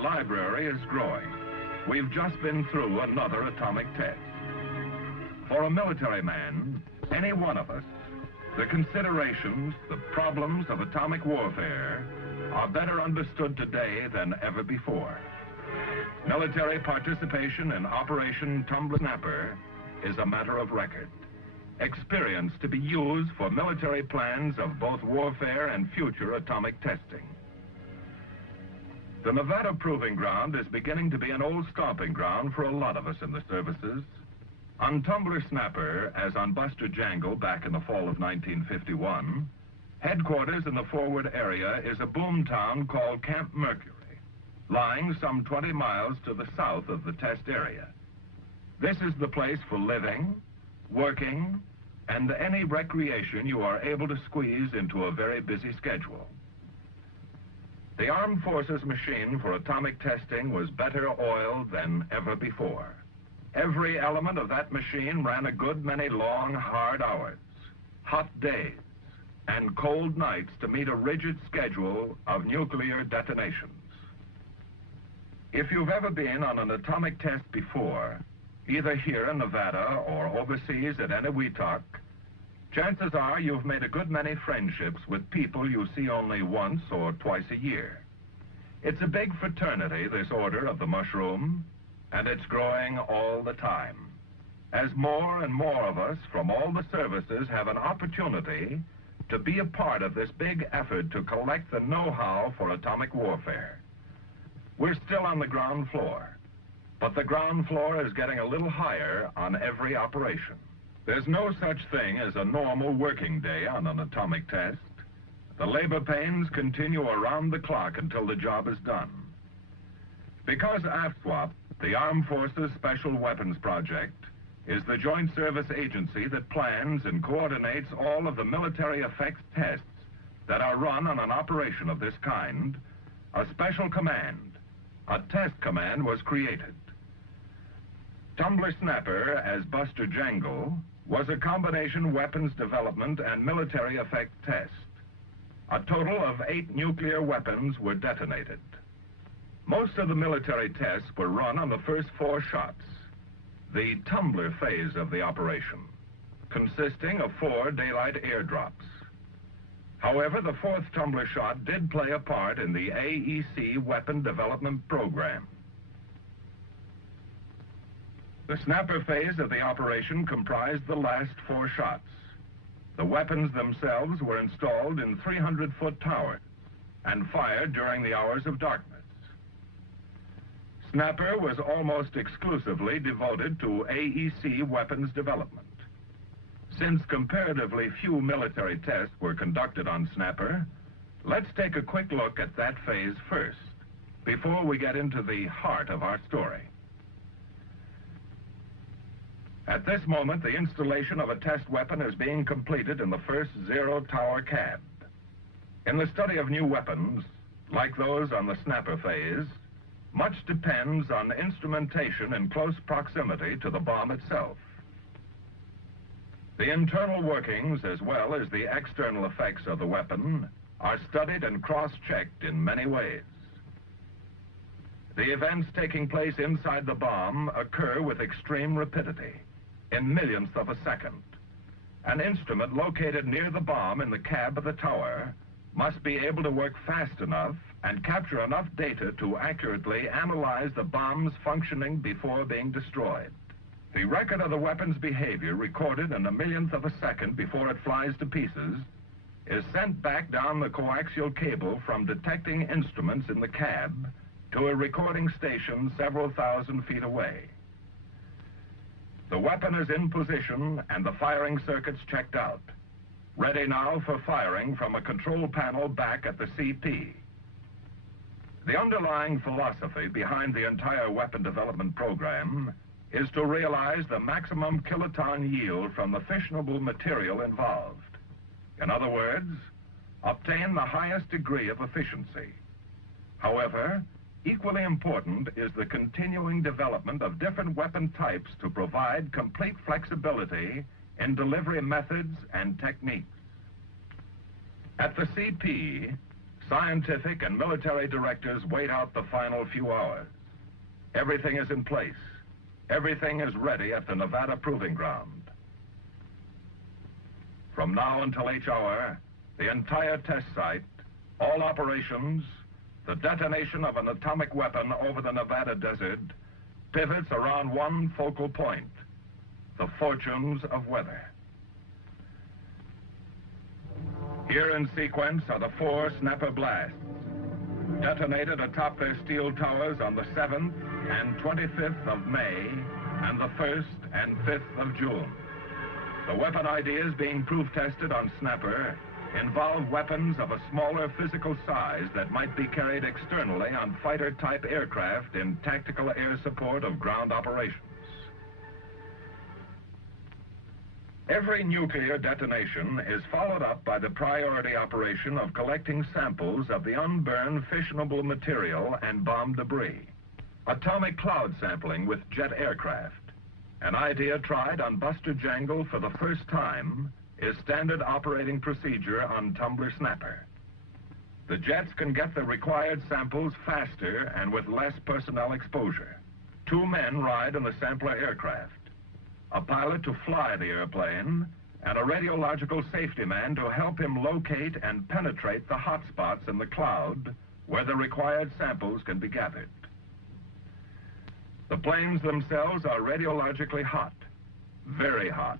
library is growing. We've just been through another atomic test. For a military man, any one of us, the considerations, the problems of atomic warfare are better understood today than ever before. Military participation in Operation Tumbler-Snapper is a matter of record. Experience to be used for military plans of both warfare and future atomic testing. The Nevada Proving Ground is beginning to be an old stomping ground for a lot of us in the services. On Tumbler-Snapper, as on Buster Jangle back in the fall of 1951, headquarters in the forward area is a boom town called Camp Mercury, lying some 20 miles to the south of the test area. This is the place for living, working, and any recreation you are able to squeeze into a very busy schedule. The Armed Forces machine for atomic testing was better oiled than ever before. Every element of that machine ran a good many long, hard hours, hot days, and cold nights to meet a rigid schedule of nuclear detonations. If you've ever been on an atomic test before, either here in Nevada or overseas at Eniwetok, chances are you've made a good many friendships with people you see only once or twice a year. It's a big fraternity, this Order of the Mushroom, and it's growing all the time, as more and more of us from all the services have an opportunity to be a part of this big effort to collect the know-how for atomic warfare. We're still on the ground floor, but the ground floor is getting a little higher on every operation. There's no such thing as a normal working day on an atomic test. The labor pains continue around the clock until the job is done. Because AFSWAP, the Armed Forces Special Weapons Project, is the joint service agency that plans and coordinates all of the military effects tests that are run on an operation of this kind, a special command, a test command, was created. Tumbler-Snapper, as Buster Jangle, was a combination weapons development and military effect test. A total of 8 nuclear weapons were detonated. Most of the military tests were run on the first 4 shots, the tumbler phase of the operation, consisting of 4 daylight airdrops. However, the 4th tumbler shot did play a part in the AEC weapon development program. The snapper phase of the operation comprised the last 4 shots. The weapons themselves were installed in 300-foot towers and fired during the hours of darkness. Snapper was almost exclusively devoted to AEC weapons development. Since comparatively few military tests were conducted on Snapper, let's take a quick look at that phase first, before we get into the heart of our story. At this moment, the installation of a test weapon is being completed in the first zero-tower cab. In the study of new weapons, like those on the Snapper phase, much depends on instrumentation in close proximity to the bomb itself. The internal workings, as well as the external effects of the weapon, are studied and cross-checked in many ways. The events taking place inside the bomb occur with extreme rapidity, in millionths of a second. An instrument located near the bomb in the cab of the tower must be able to work fast enough and capture enough data to accurately analyze the bomb's functioning before being destroyed. The record of the weapon's behavior, recorded in a millionth of a second before it flies to pieces, is sent back down the coaxial cable from detecting instruments in the cab to a recording station several thousand feet away. The weapon is in position and the firing circuits checked out, ready now for firing from a control panel back at the CP. The underlying philosophy behind the entire weapon development program is to realize the maximum kiloton yield from the fissionable material involved. In other words, obtain the highest degree of efficiency. However, equally important is the continuing development of different weapon types to provide complete flexibility in delivery methods and techniques. At the CP, Scientific and military directors wait out the final few hours. Everything is in place. Everything is ready at the Nevada Proving Ground. From now until each hour, the entire test site, all operations, the detonation of an atomic weapon over the Nevada desert, pivots around one focal point: the fortunes of weather. Here in sequence are the 4 Snapper blasts, detonated atop their steel towers on the 7th and 25th of May and the 1st and 5th of June. The weapon ideas being proof-tested on Snapper involve weapons of a smaller physical size that might be carried externally on fighter-type aircraft in tactical air support of ground operations. Every nuclear detonation is followed up by the priority operation of collecting samples of the unburned fissionable material and bomb debris. Atomic cloud sampling with jet aircraft, an idea tried on Buster Jangle for the first time, is standard operating procedure on Tumbler-Snapper. The jets can get the required samples faster and with less personnel exposure. 2 men ride in the sampler aircraft: a pilot to fly the airplane, and a radiological safety man to help him locate and penetrate the hot spots in the cloud where the required samples can be gathered. The planes themselves are radiologically hot, very hot,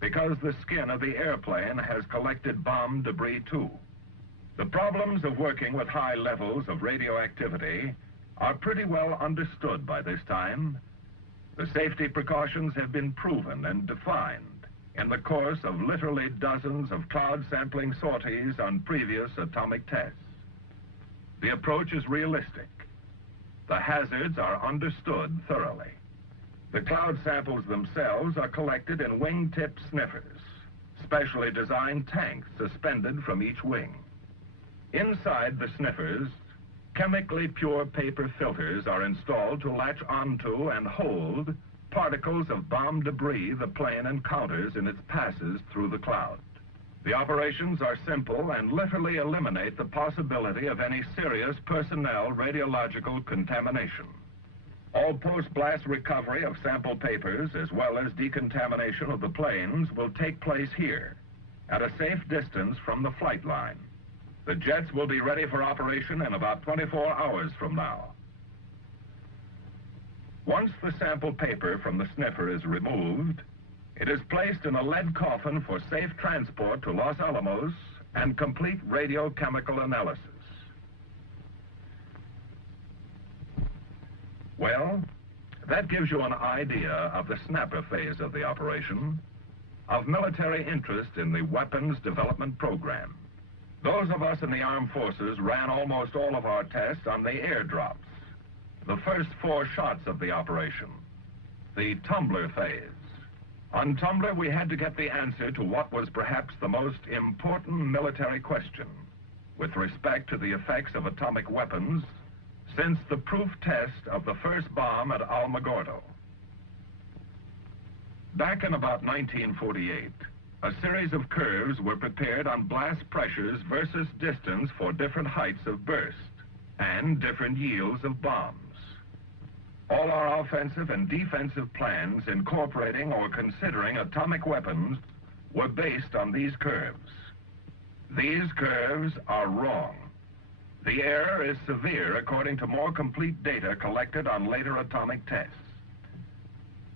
because the skin of the airplane has collected bomb debris too. The problems of working with high levels of radioactivity are pretty well understood by this time. The safety precautions have been proven and defined in the course of literally dozens of cloud sampling sorties on previous atomic tests. The approach is realistic. The hazards are understood thoroughly. The cloud samples themselves are collected in wingtip sniffers, specially designed tanks suspended from each wing. Inside the sniffers, chemically pure paper filters are installed to latch onto and hold particles of bomb debris the plane encounters in its passes through the cloud. The operations are simple and literally eliminate the possibility of any serious personnel radiological contamination. All post-blast recovery of sample papers, as well as decontamination of the planes, will take place here, at a safe distance from the flight line. The jets will be ready for operation in about 24 hours from now. Once the sample paper from the sniffer is removed, it is placed in a lead coffin for safe transport to Los Alamos and complete radiochemical analysis. Well, that gives you an idea of the Snapper phase of the operation, of military interest in the weapons development program. Those of us in the armed forces ran almost all of our tests on the airdrops, the first 4 shots of the operation, the Tumbler phase. On Tumbler, we had to get the answer to what was perhaps the most important military question with respect to the effects of atomic weapons since the proof test of the first bomb at Alamogordo. Back in about 1948, a series of curves were prepared on blast pressures versus distance for different heights of burst and different yields of bombs. All our offensive and defensive plans incorporating or considering atomic weapons were based on these curves. These curves are wrong. The error is severe according to more complete data collected on later atomic tests.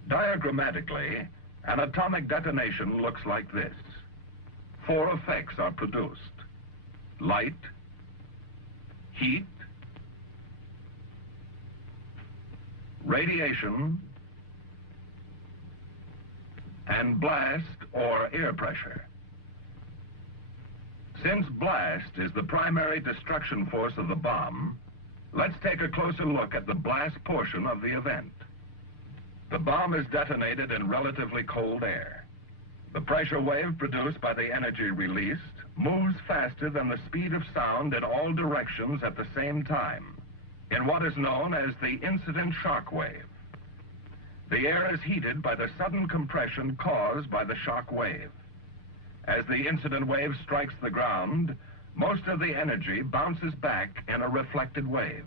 Diagrammatically, an atomic detonation looks like this. 4 effects are produced: light, heat, radiation, and blast or air pressure. Since blast is the primary destruction force of the bomb, let's take a closer look at the blast portion of the event. The bomb is detonated in relatively cold air. The pressure wave produced by the energy released moves faster than the speed of sound in all directions at the same time, in what is known as the incident shock wave. The air is heated by the sudden compression caused by the shock wave. As the incident wave strikes the ground, most of the energy bounces back in a reflected wave.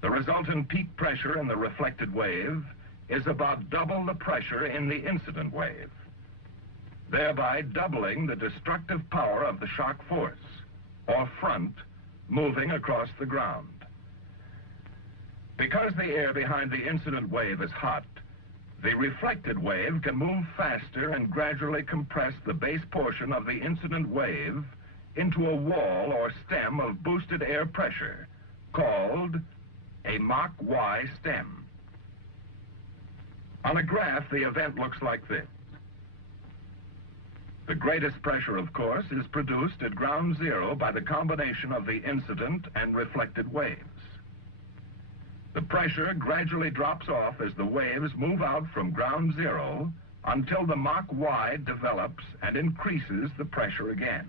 The resultant peak pressure in the reflected wave is about double the pressure in the incident wave, thereby doubling the destructive power of the shock force, or front, moving across the ground. Because the air behind the incident wave is hot, the reflected wave can move faster and gradually compress the base portion of the incident wave into a wall or stem of boosted air pressure, called a Mach Y stem. On a graph, the event looks like this. The greatest pressure, of course, is produced at ground zero by the combination of the incident and reflected waves. The pressure gradually drops off as the waves move out from ground zero until the Mach Y develops and increases the pressure again.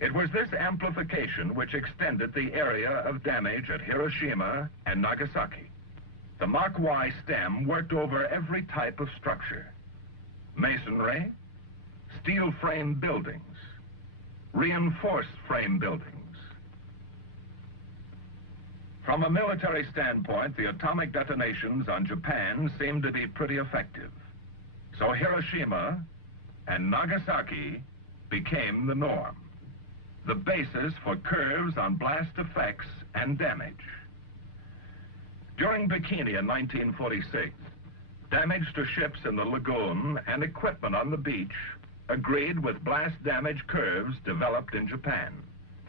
It was this amplification which extended the area of damage at Hiroshima and Nagasaki. The Mach Y stem worked over every type of structure: masonry, steel frame buildings, reinforced frame buildings. From a military standpoint, the atomic detonations on Japan seemed to be pretty effective. So Hiroshima and Nagasaki became the norm, the basis for curves on blast effects and damage. During Bikini in 1946, damage to ships in the lagoon and equipment on the beach agreed with blast damage curves developed in Japan.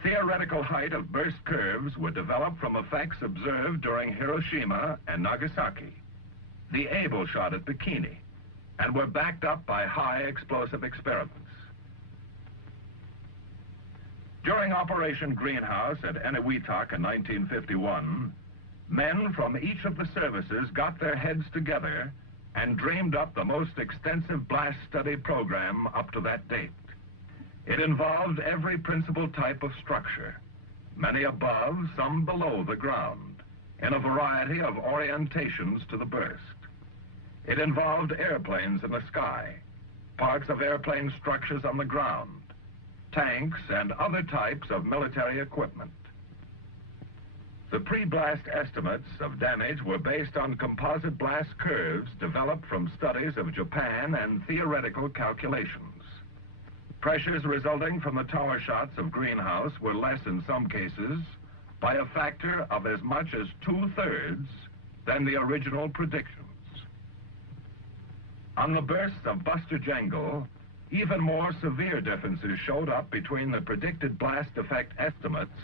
Theoretical height of burst curves were developed from effects observed during Hiroshima and Nagasaki, the Able shot at Bikini, and were backed up by high explosive experiments. During Operation Greenhouse at Eniwetok in 1951, men from each of the services got their heads together and dreamed up the most extensive blast study program up to that date. It involved every principal type of structure, many above, some below the ground, in a variety of orientations to the burst. It involved airplanes in the sky, parts of airplane structures on the ground, tanks, and other types of military equipment. The pre-blast estimates of damage were based on composite blast curves developed from studies of Japan and theoretical calculations. Pressures resulting from the tower shots of Greenhouse were less in some cases by a factor of as much as 2/3 than the original predictions. On the bursts of Buster Jangle, even more severe differences showed up between the predicted blast effect estimates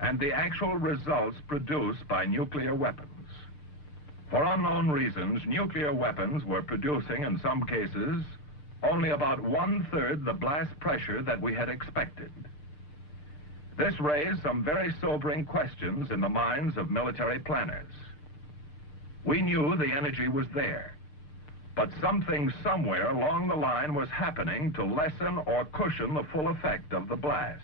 and the actual results produced by nuclear weapons. For unknown reasons, nuclear weapons were producing, in some cases, only about 1/3 the blast pressure that we had expected. This raised some very sobering questions in the minds of military planners. We knew the energy was there, but something somewhere along the line was happening to lessen or cushion the full effect of the blast.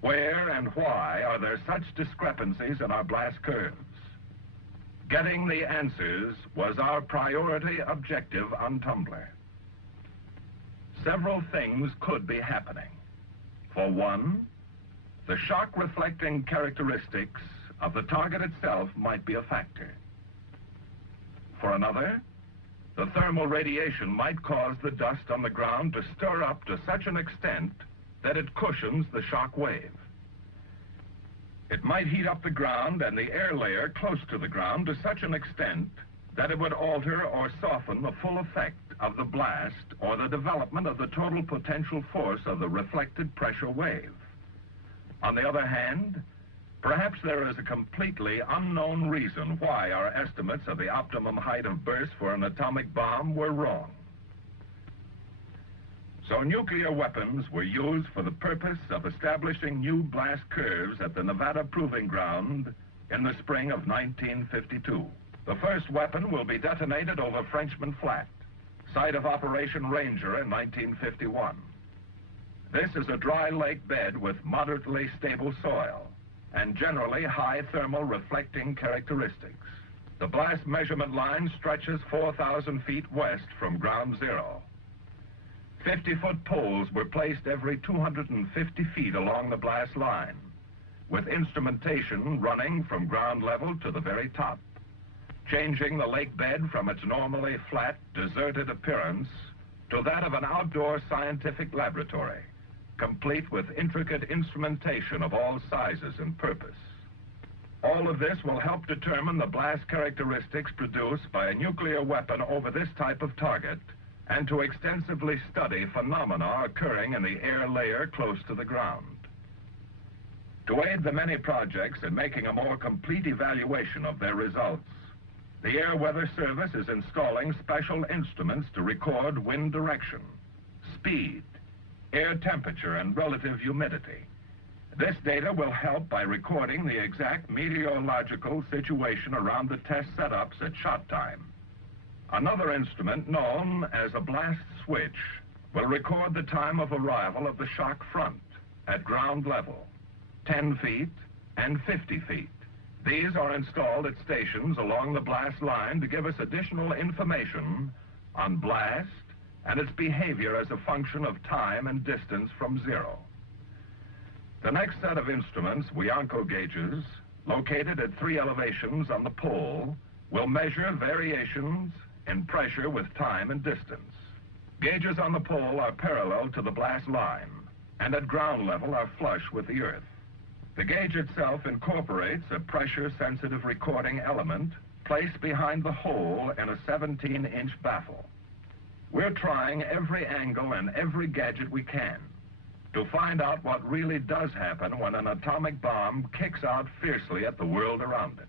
Where and why are there such discrepancies in our blast curves? Getting the answers was our priority objective on Tumbler. Several things could be happening. For one, the shock reflecting characteristics of the target itself might be a factor. For another, the thermal radiation might cause the dust on the ground to stir up to such an extent that it cushions the shock wave. It might heat up the ground and the air layer close to the ground to such an extent that it would alter or soften the full effect of the blast or the development of the total potential force of the reflected pressure wave. On the other hand, perhaps there is a completely unknown reason why our estimates of the optimum height of burst for an atomic bomb were wrong. So nuclear weapons were used for the purpose of establishing new blast curves at the Nevada Proving Ground in the spring of 1952. The first weapon will be detonated over Frenchman Flat, site of Operation Ranger in 1951. This is a dry lake bed with moderately stable soil and generally high thermal reflecting characteristics. The blast measurement line stretches 4,000 feet west from ground zero. 50-foot poles were placed every 250 feet along the blast line, with instrumentation running from ground level to the very top, changing the lake bed from its normally flat, deserted appearance to that of an outdoor scientific laboratory, complete with intricate instrumentation of all sizes and purpose. All of this will help determine the blast characteristics produced by a nuclear weapon over this type of target, and to extensively study phenomena occurring in the air layer close to the ground. To aid the many projects in making a more complete evaluation of their results, the Air Weather Service is installing special instruments to record wind direction, speed, air temperature, and relative humidity. This data will help by recording the exact meteorological situation around the test setups at shot time. Another instrument, known as a blast switch, will record the time of arrival of the shock front at ground level, 10 feet and 50 feet. These are installed at stations along the blast line to give us additional information on blast and its behavior as a function of time and distance from zero. The next set of instruments, Wianco gauges, located at 3 elevations on the pole, will measure variations in pressure with time and distance. Gauges on the pole are parallel to the blast line, and at ground level are flush with the earth. The gauge itself incorporates a pressure-sensitive recording element placed behind the hole in a 17-inch baffle. We're trying every angle and every gadget we can to find out what really does happen when an atomic bomb kicks out fiercely at the world around it.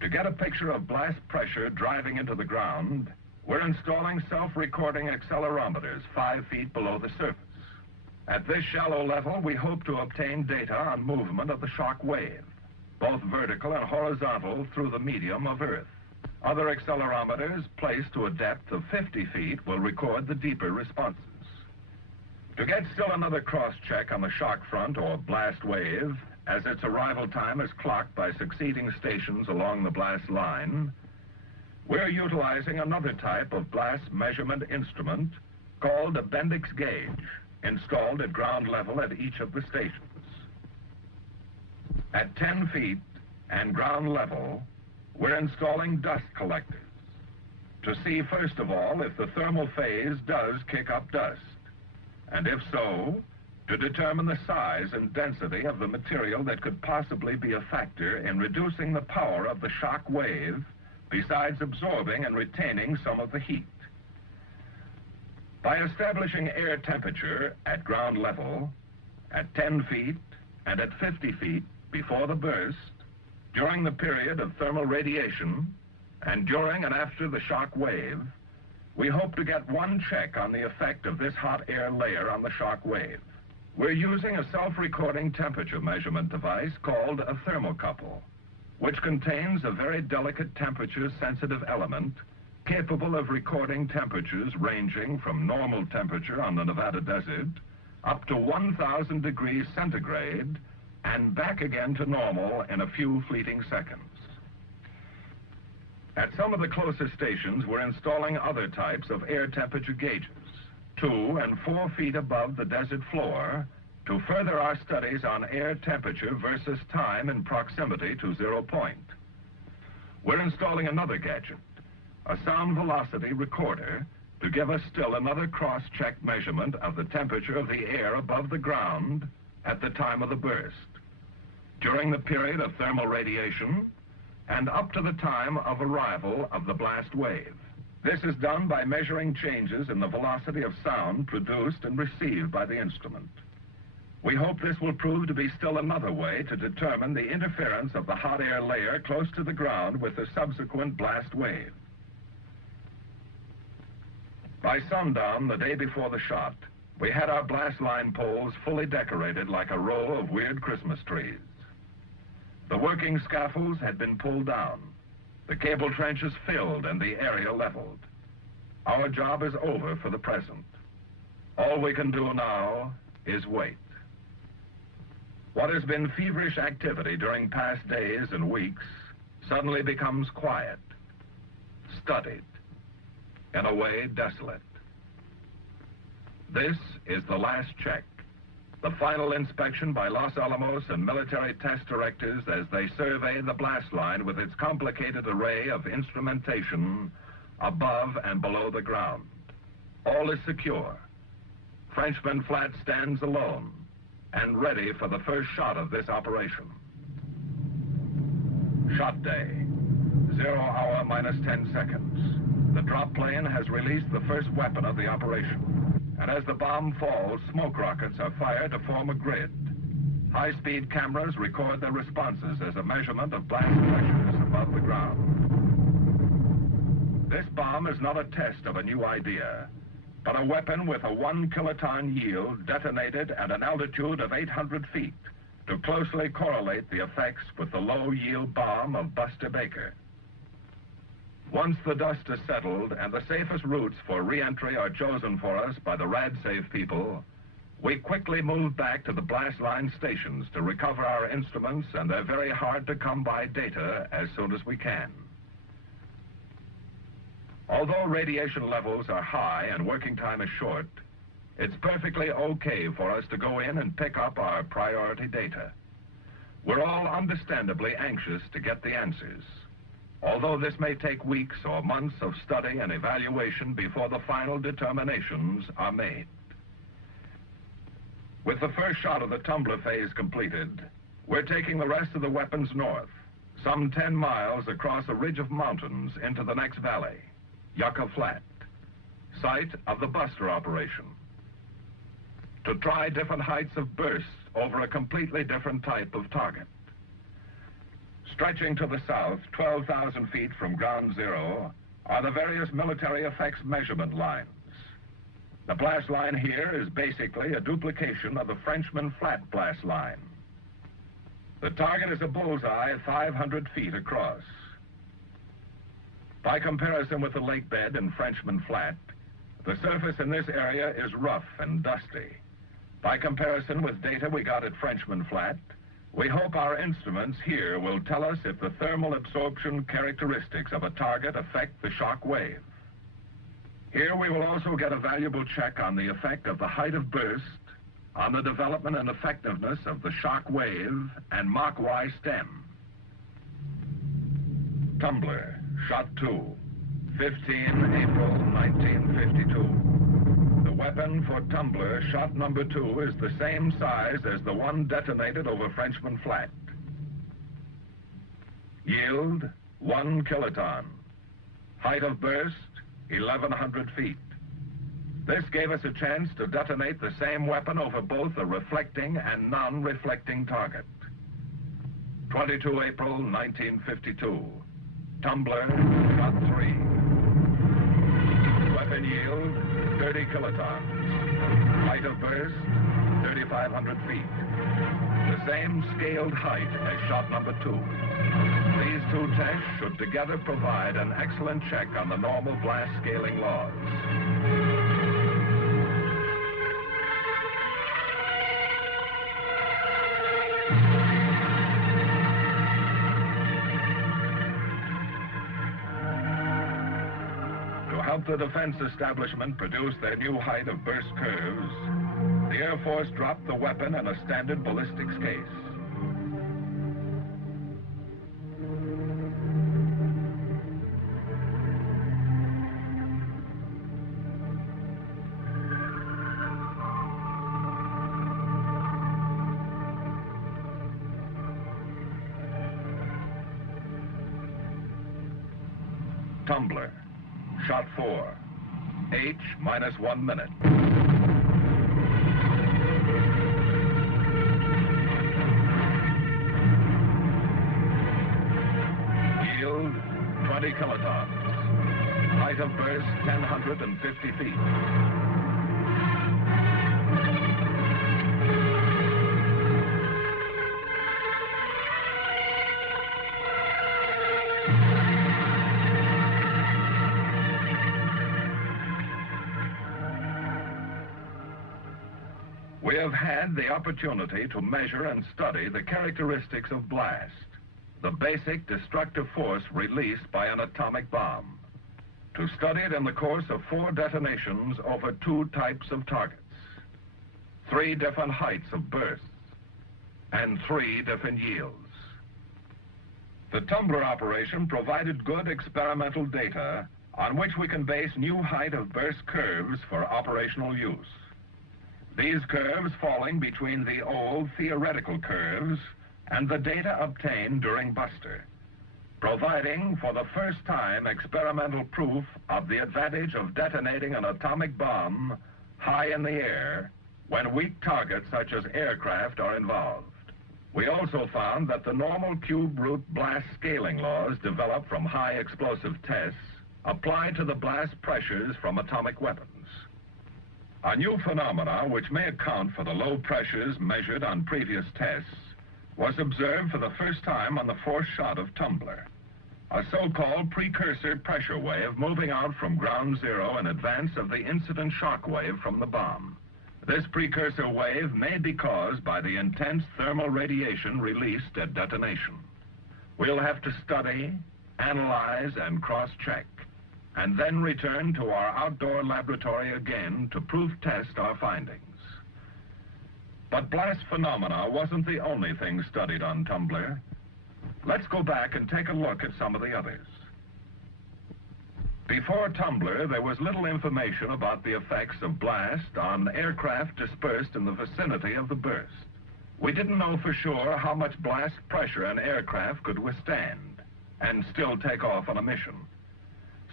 To get a picture of blast pressure driving into the ground, we're installing self-recording accelerometers 5 feet below the surface. At this shallow level, we hope to obtain data on movement of the shock wave, both vertical and horizontal through the medium of Earth. Other accelerometers placed to a depth of 50 feet will record the deeper responses. To get still another cross-check on the shock front or blast wave, as its arrival time is clocked by succeeding stations along the blast line, we're utilizing another type of blast measurement instrument called a Bendix gauge, installed at ground level at each of the stations. At 10 feet and ground level, we're installing dust collectors to see, first of all, if the thermal phase does kick up dust, and if so, to determine the size and density of the material that could possibly be a factor in reducing the power of the shock wave, besides absorbing and retaining some of the heat. By establishing air temperature at ground level, at 10 feet and at 50 feet before the burst, during the period of thermal radiation, and during and after the shock wave, we hope to get one check on the effect of this hot air layer on the shock wave. We're using a self-recording temperature measurement device called a thermocouple, which contains a very delicate temperature-sensitive element capable of recording temperatures ranging from normal temperature on the Nevada desert up to 1,000 degrees centigrade and back again to normal in a few fleeting seconds. At some of the closest stations, we're installing other types of air temperature gauges, 2 and 4 feet above the desert floor, to further our studies on air temperature versus time in proximity to 0 point. We're installing another gadget, a sound velocity recorder, to give us still another cross-check measurement of the temperature of the air above the ground at the time of the burst, during the period of thermal radiation, and up to the time of arrival of the blast wave. This is done by measuring changes in the velocity of sound produced and received by the instrument. We hope this will prove to be still another way to determine the interference of the hot air layer close to the ground with the subsequent blast wave. By sundown, the day before the shot, we had our blast line poles fully decorated like a row of weird Christmas trees. The working scaffolds had been pulled down, the cable trenches filled, and the area leveled. Our job is over for the present. All we can do now is wait. What has been feverish activity during past days and weeks suddenly becomes quiet, studied, in a way desolate. This is the last check, the final inspection by Los Alamos and military test directors as they survey the blast line with its complicated array of instrumentation above and below the ground. All is secure. Frenchman Flat stands alone and ready for the first shot of this operation. Shot day, 0 hour minus 10 seconds. The drop plane has released the first weapon of the operation. And as the bomb falls, smoke rockets are fired to form a grid. High-speed cameras record their responses as a measurement of blast pressures above the ground. This bomb is not a test of a new idea, but a weapon with a 1 kiloton yield detonated at an altitude of 800 feet to closely correlate the effects with the low-yield bomb of Buster Baker. Once the dust is settled and the safest routes for re-entry are chosen for us by the RadSafe people, we quickly move back to the blast line stations to recover our instruments and their very hard-to-come-by data as soon as we can. Although radiation levels are high and working time is short, it's perfectly okay for us to go in and pick up our priority data. We're all understandably anxious to get the answers, although this may take weeks or months of study and evaluation before the final determinations are made. With the first shot of the tumbler phase completed, we're taking the rest of the weapons north, some 10 miles across a ridge of mountains into the next valley, Yucca Flat, site of the Buster operation, to try different heights of burst over a completely different type of target. Stretching to the south, 12,000 feet from ground zero, are the various military effects measurement lines. The blast line here is basically a duplication of the Frenchman Flat blast line. The target is a bullseye 500 feet across. By comparison with the lake bed in Frenchman Flat, the surface in this area is rough and dusty. By comparison with data we got at Frenchman Flat, we hope our instruments here will tell us if the thermal absorption characteristics of a target affect the shock wave. Here we will also get a valuable check on the effect of the height of burst, on the development and effectiveness of the shock wave and Mach Y stem. Tumbler, Shot 2, 15 April 1952. The weapon for Tumbler, shot number 2, is the same size as the one detonated over Frenchman Flat. Yield, 1 kiloton. Height of burst, 1,100 feet. This gave us a chance to detonate the same weapon over both a reflecting and non-reflecting target. 22 April 1952. Tumbler, shot 3. Weapon yield, 30 kilotons. Height of burst, 3,500 feet. The same scaled height as shot number 2. These two tests should together provide an excellent check on the normal blast scaling laws. To help the defense establishment produce their new height of burst curves, the Air Force dropped the weapon in a standard ballistics case. Tumbler, shot 4, H minus 1 minute. Yield, 20 kilotons. Height of burst, 1,050 feet. We have had the opportunity to measure and study the characteristics of blast, the basic destructive force released by an atomic bomb. to study it in the course of 4 detonations over 2 types of targets, 3 different heights of bursts, and 3 different yields. The Tumbler operation provided good experimental data on which we can base new height of burst curves for operational use. These curves falling between the old theoretical curves and the data obtained during Buster, providing for the first time experimental proof of the advantage of detonating an atomic bomb high in the air when weak targets such as aircraft are involved. We also found that the normal cube root blast scaling laws developed from high explosive tests apply to the blast pressures from atomic weapons. A new phenomena which may account for the low pressures measured on previous tests was observed for the first time on the 4th shot of Tumbler, a so-called precursor pressure wave moving out from ground zero in advance of the incident shock wave from the bomb. This precursor wave may be caused by the intense thermal radiation released at detonation. We'll have to study, analyze, and cross-check, and then return to our outdoor laboratory again to proof-test our findings. But blast phenomena wasn't the only thing studied on Tumbler. Let's go back and take a look at some of the others. Before Tumbler, there was little information about the effects of blast on aircraft dispersed in the vicinity of the burst. We didn't know for sure how much blast pressure an aircraft could withstand and still take off on a mission.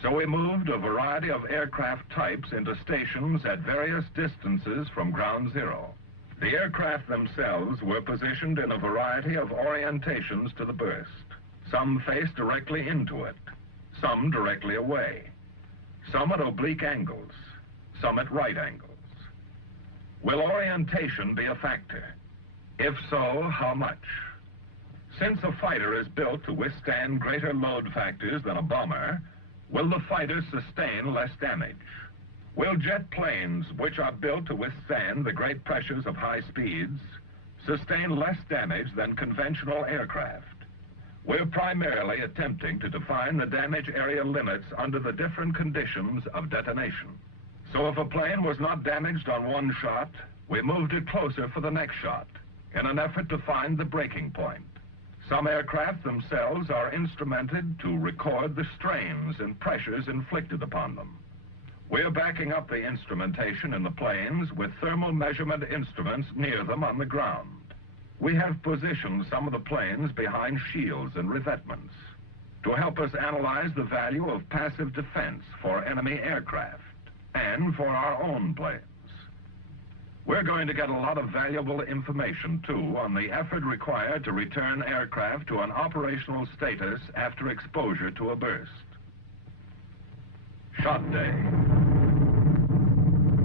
So we moved a variety of aircraft types into stations at various distances from ground zero. The aircraft themselves were positioned in a variety of orientations to the burst. Some faced directly into it, some directly away, some at oblique angles, some at right angles. Will orientation be a factor? If so, how much? Since a fighter is built to withstand greater load factors than a bomber, will the fighter sustain less damage? Will jet planes, which are built to withstand the great pressures of high speeds, sustain less damage than conventional aircraft? We're primarily attempting to define the damage area limits under the different conditions of detonation. So if a plane was not damaged on one shot, we moved it closer for the next shot in an effort to find the breaking point. Some aircraft themselves are instrumented to record the strains and pressures inflicted upon them. We're backing up the instrumentation in the planes with thermal measurement instruments near them on the ground. We have positioned some of the planes behind shields and revetments to help us analyze the value of passive defense for enemy aircraft and for our own planes. We're going to get a lot of valuable information, too, on the effort required to return aircraft to an operational status after exposure to a burst. Shot day.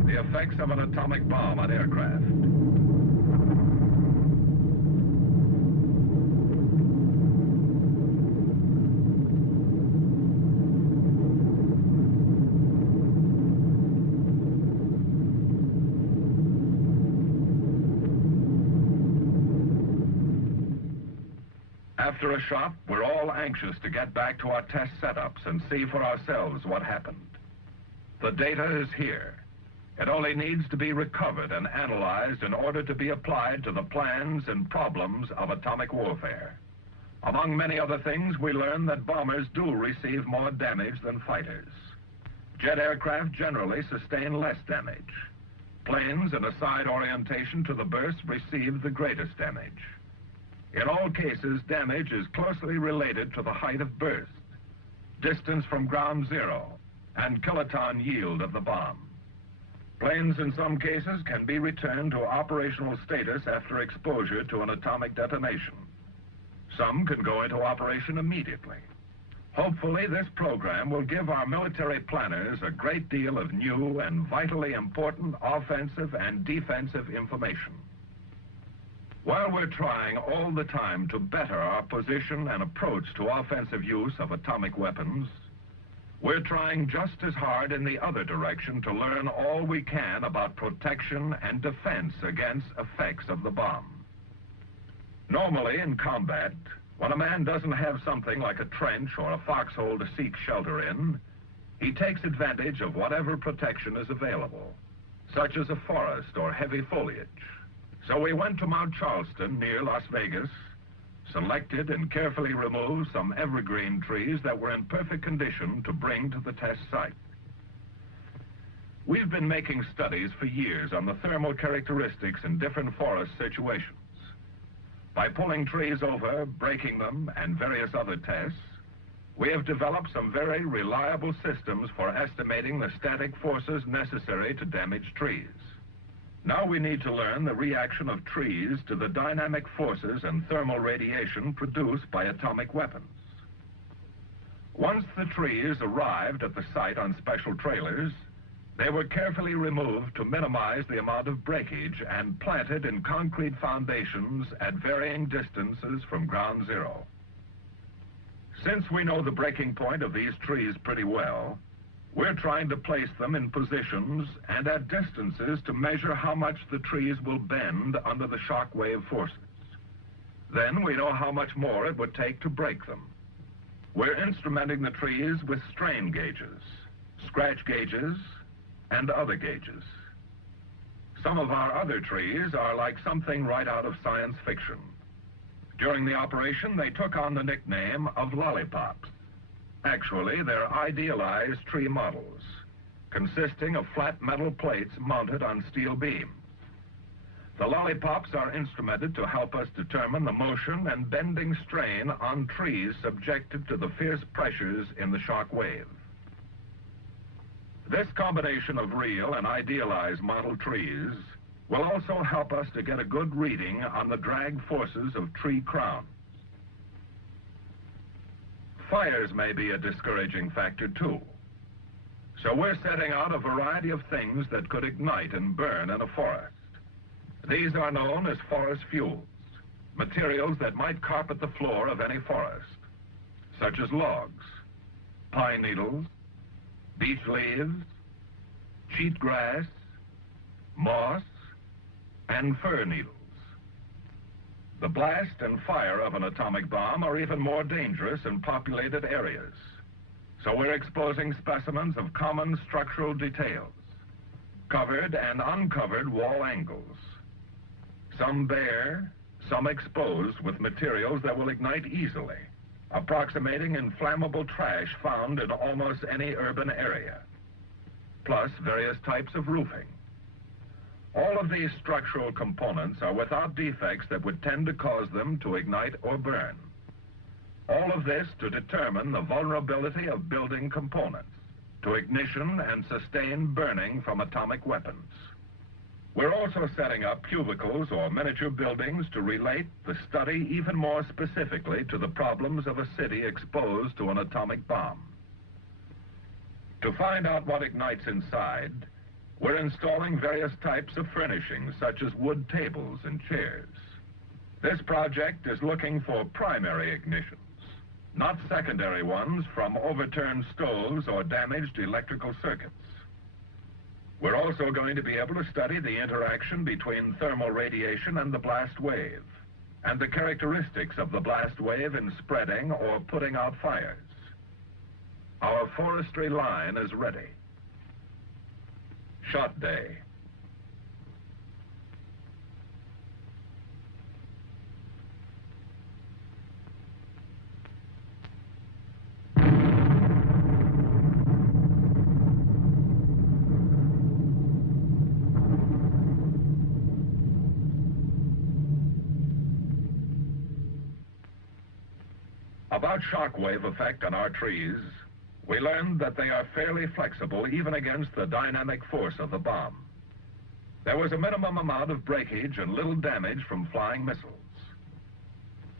The effects of an atomic bomb on aircraft. After a shot, we're all anxious to get back to our test setups and see for ourselves what happened. The data is here. It only needs to be recovered and analyzed in order to be applied to the plans and problems of atomic warfare. Among many other things, we learn that bombers do receive more damage than fighters. Jet aircraft generally sustain less damage. Planes in a side orientation to the burst receive the greatest damage. In all cases, damage is closely related to the height of burst, distance from ground zero, and kiloton yield of the bomb. Planes in some cases can be returned to operational status after exposure to an atomic detonation. Some can go into operation immediately. Hopefully, this program will give our military planners a great deal of new and vitally important offensive and defensive information. While we're trying all the time to better our position and approach to offensive use of atomic weapons, we're trying just as hard in the other direction to learn all we can about protection and defense against effects of the bomb. Normally in combat, when a man doesn't have something like a trench or a foxhole to seek shelter in, He takes advantage of whatever protection is available, such as a forest or heavy foliage. So we went to Mount Charleston near Las Vegas, selected and carefully removed some evergreen trees that were in perfect condition to bring to the test site. We've been making studies for years on the thermal characteristics in different forest situations. By pulling trees over, breaking them, and various other tests, we have developed some very reliable systems for estimating the static forces necessary to damage trees. Now we need to learn the reaction of trees to the dynamic forces and thermal radiation produced by atomic weapons. Once the trees arrived at the site on special trailers, they were carefully removed to minimize the amount of breakage and planted in concrete foundations at varying distances from ground zero. Since we know the breaking point of these trees pretty well, we're trying to place them in positions and at distances to measure how much the trees will bend under the shock wave forces. Then we know how much more it would take to break them. We're instrumenting the trees with strain gauges, scratch gauges, and other gauges. Some of our other trees are like something right out of science fiction. During the operation, they took on the nickname of lollipops. Actually, they're idealized tree models, consisting of flat metal plates mounted on steel beams. The lollipops are instrumented to help us determine the motion and bending strain on trees subjected to the fierce pressures in the shock wave. This combination of real and idealized model trees will also help us to get a good reading on the drag forces of tree crowns. Fires may be a discouraging factor too. So we're setting out a variety of things that could ignite and burn in a forest. These are known as forest fuels, materials that might carpet the floor of any forest, such as logs, pine needles, beech leaves, cheatgrass, moss, and fir needles. The blast and fire of an atomic bomb are even more dangerous in populated areas. So we're exposing specimens of common structural details, covered and uncovered wall angles, some bare, some exposed with materials that will ignite easily, approximating inflammable trash found in almost any urban area, plus various types of roofing. All of these structural components are without defects that would tend to cause them to ignite or burn. All of this to determine the vulnerability of building components to ignition and sustained burning from atomic weapons. We're also setting up cubicles or miniature buildings to relate the study even more specifically to the problems of a city exposed to an atomic bomb. To find out what ignites inside, we're installing various types of furnishings, such as wood tables and chairs. This project is looking for primary ignitions, not secondary ones from overturned stoves or damaged electrical circuits. We're also going to be able to study the interaction between thermal radiation and the blast wave, and the characteristics of the blast wave in spreading or putting out fires. Our forestry line is ready. Shot day. About shockwave effect on our trees, we learned that they are fairly flexible even against the dynamic force of the bomb. There was a minimum amount of breakage and little damage from flying missiles.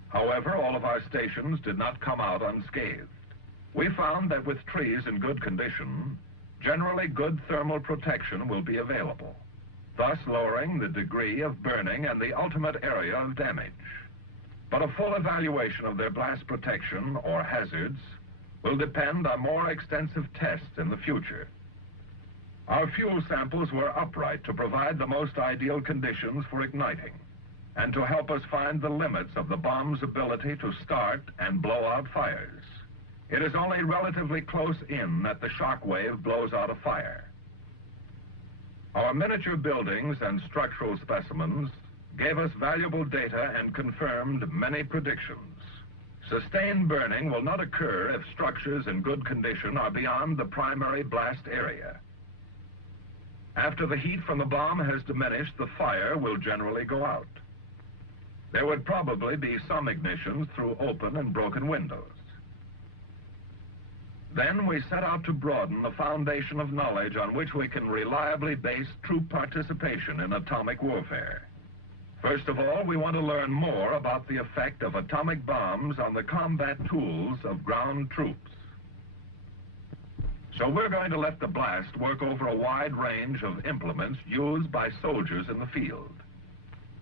However, all of our stations did not come out unscathed. We found that with trees in good condition, generally good thermal protection will be available, thus lowering the degree of burning and the ultimate area of damage. But a full evaluation of their blast protection or hazards will depend on more extensive tests in the future. Our fuel samples were upright to provide the most ideal conditions for igniting and to help us find the limits of the bomb's ability to start and blow out fires. It is only relatively close in that the shock wave blows out a fire. Our miniature buildings and structural specimens gave us valuable data and confirmed many predictions. Sustained burning will not occur if structures in good condition are beyond the primary blast area. After the heat from the bomb has diminished, the fire will generally go out. There would probably be some ignitions through open and broken windows. Then we set out to broaden the foundation of knowledge on which we can reliably base troop participation in atomic warfare. First of all, we want to learn more about the effect of atomic bombs on the combat tools of ground troops. So we're going to let the blast work over a wide range of implements used by soldiers in the field.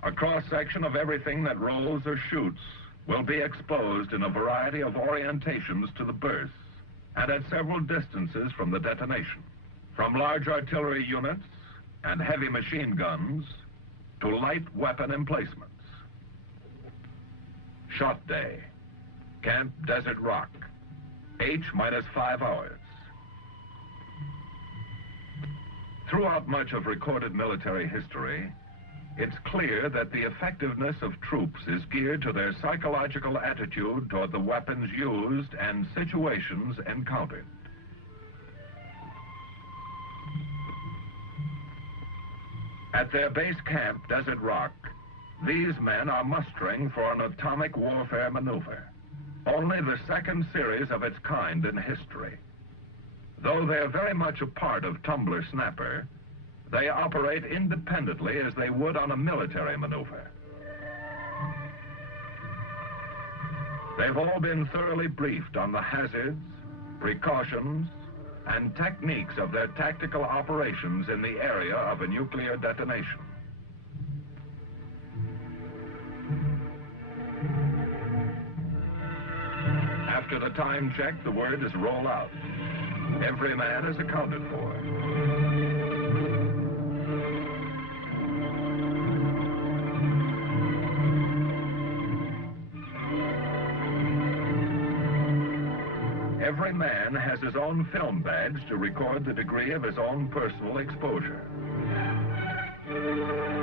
A cross-section of everything that rolls or shoots will be exposed in a variety of orientations to the bursts and at several distances from the detonation, from large artillery units and heavy machine guns to light weapon emplacements. Shot day, Camp Desert Rock, H-5 hours. Throughout much of recorded military history, it's clear that the effectiveness of troops is geared to their psychological attitude toward the weapons used and situations encountered. At their base camp, Desert Rock, these men are mustering for an atomic warfare maneuver, only the second series of its kind in history. Though they're very much a part of Tumbler-Snapper, they operate independently as they would on a military maneuver. They've all been thoroughly briefed on the hazards, precautions, and techniques of their tactical operations in the area of a nuclear detonation. After the time check, the word is roll out. Every man is accounted for. Every man has his own film badge to record the degree of his own personal exposure.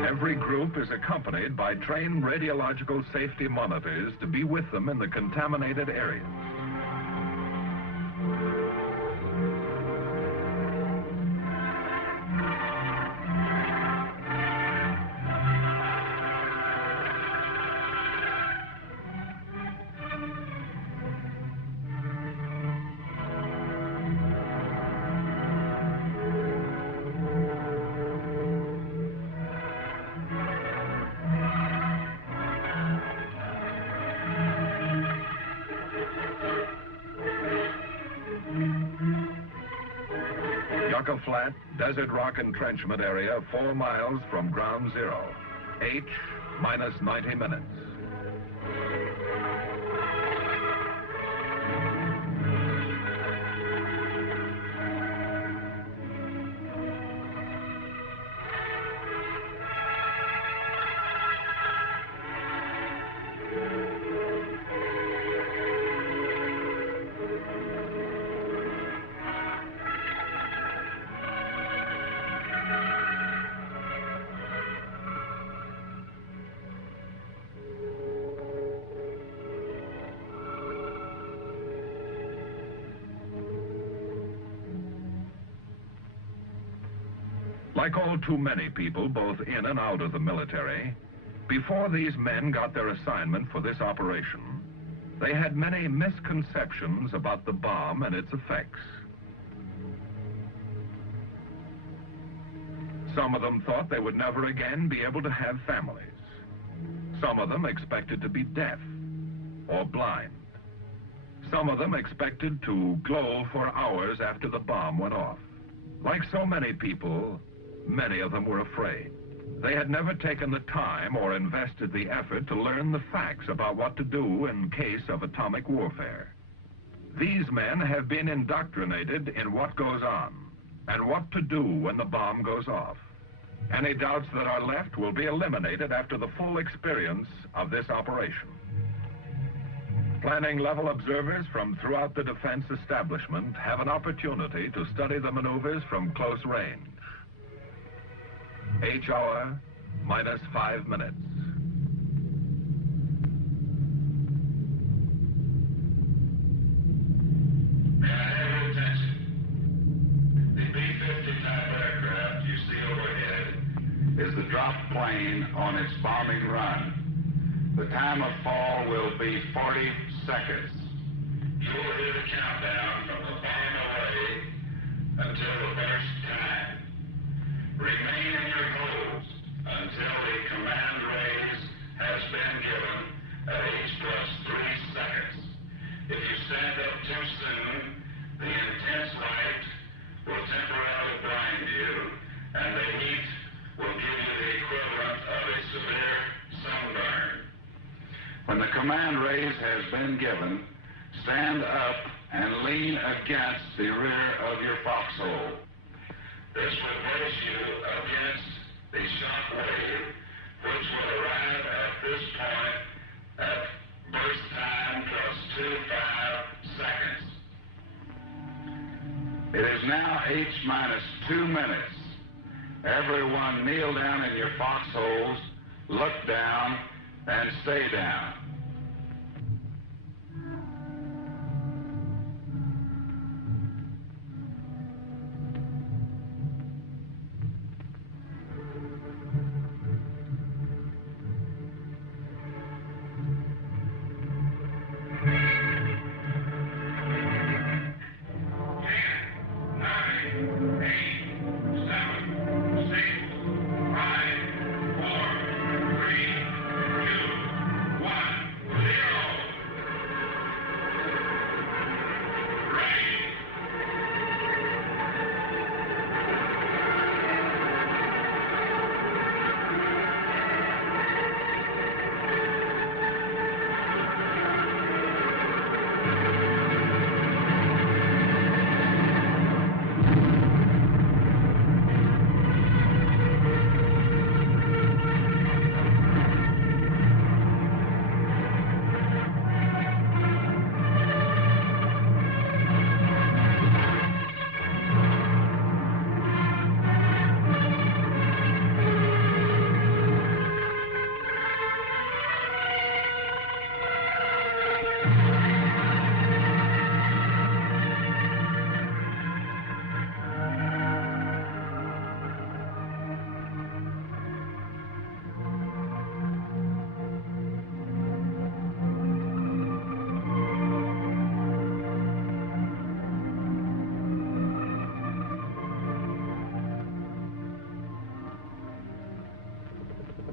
Every group is accompanied by trained radiological safety monitors to be with them in the contaminated areas. Flat, Desert Rock entrenchment area 4 miles from ground zero. H-90 minutes. Like all too many people, both in and out of the military, before these men got their assignment for this operation, they had many misconceptions about the bomb and its effects. Some of them thought they would never again be able to have families. Some of them expected to be deaf or blind. Some of them expected to glow for hours after the bomb went off. Like so many people, many of them were afraid. They had never taken the time or invested the effort to learn the facts about what to do in case of atomic warfare. These men have been indoctrinated in what goes on and what to do when the bomb goes off. Any doubts that are left will be eliminated after the full experience of this operation. Planning-level observers from throughout the defense establishment have an opportunity to study the maneuvers from close range. H hour minus 5 minutes. May I have your attention? The B-50 type aircraft you see overhead is the drop plane on its bombing run. The time of fall will be 40 seconds. You will hear the countdown from the bomb away until the first time. Remain in your holds until the command raise has been given at H plus 3 seconds. If you stand up too soon, the intense light will temporarily blind you, and the heat will give you the equivalent of a severe sunburn. When the command raise has been given, stand up and lean against the rear of your foxhole. This will brace you against the shock wave, which will arrive at this point at burst time plus 25 seconds. It is now H minus 2 minutes. Everyone kneel down in your foxholes, look down, and stay down.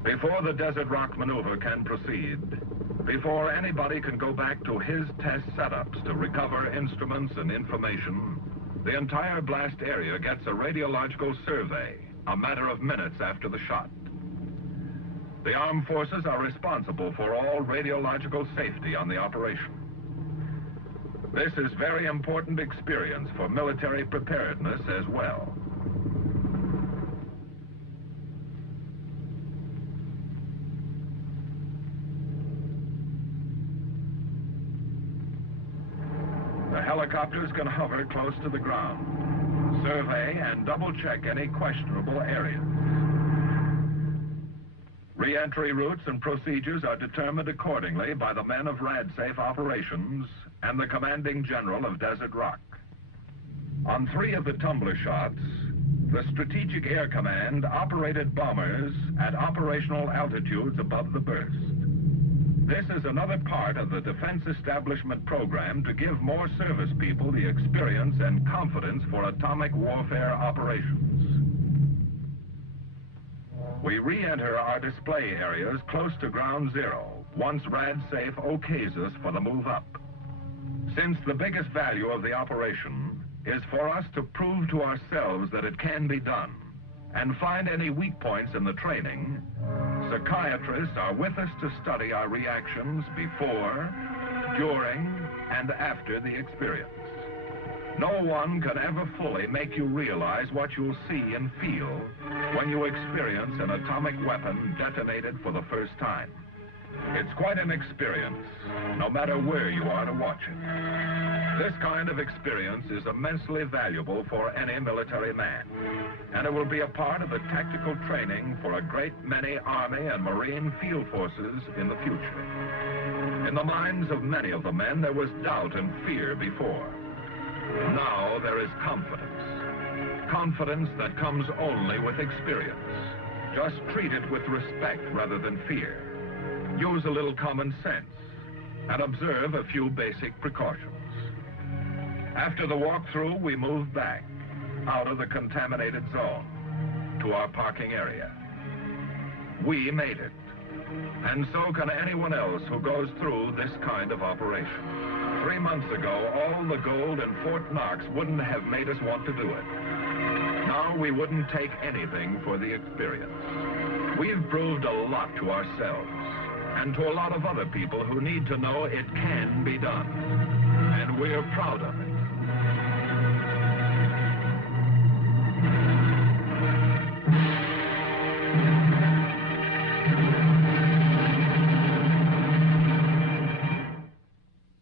Before the Desert Rock maneuver can proceed, before anybody can go back to his test setups to recover instruments and information, the entire blast area gets a radiological survey a matter of minutes after the shot. The armed forces are responsible for all radiological safety on the operation. This is very important experience for military preparedness as well. The helicopters can hover close to the ground, survey and double-check any questionable areas. Re-entry routes and procedures are determined accordingly by the men of RadSafe Operations and the commanding general of Desert Rock. On 3 of the Tumbler shots, the Strategic Air Command operated bombers at operational altitudes above the burst. This is another part of the Defense Establishment program to give more service people the experience and confidence for atomic warfare operations. We re-enter our display areas close to ground zero once RadSafe okays us for the move up. Since the biggest value of the operation is for us to prove to ourselves that it can be done and find any weak points in the training, psychiatrists are with us to study our reactions before, during, and after the experience. No one can ever fully make you realize what you'll see and feel when you experience an atomic weapon detonated for the first time. It's quite an experience, no matter where you are to watch it. This kind of experience is immensely valuable for any military man, and it will be a part of the tactical training for a great many Army and Marine field forces in the future. In the minds of many of the men, there was doubt and fear before. Now there is confidence. Confidence that comes only with experience. Just treat it with respect rather than fear. Use a little common sense and observe a few basic precautions. After the walkthrough, we moved back out of the contaminated zone to our parking area. We made it, and so can anyone else who goes through this kind of operation. 3 months ago, all the gold in Fort Knox wouldn't have made us want to do it. Now we wouldn't take anything for the experience. We've proved a lot to ourselves and to a lot of other people who need to know it can be done. And we're proud of it.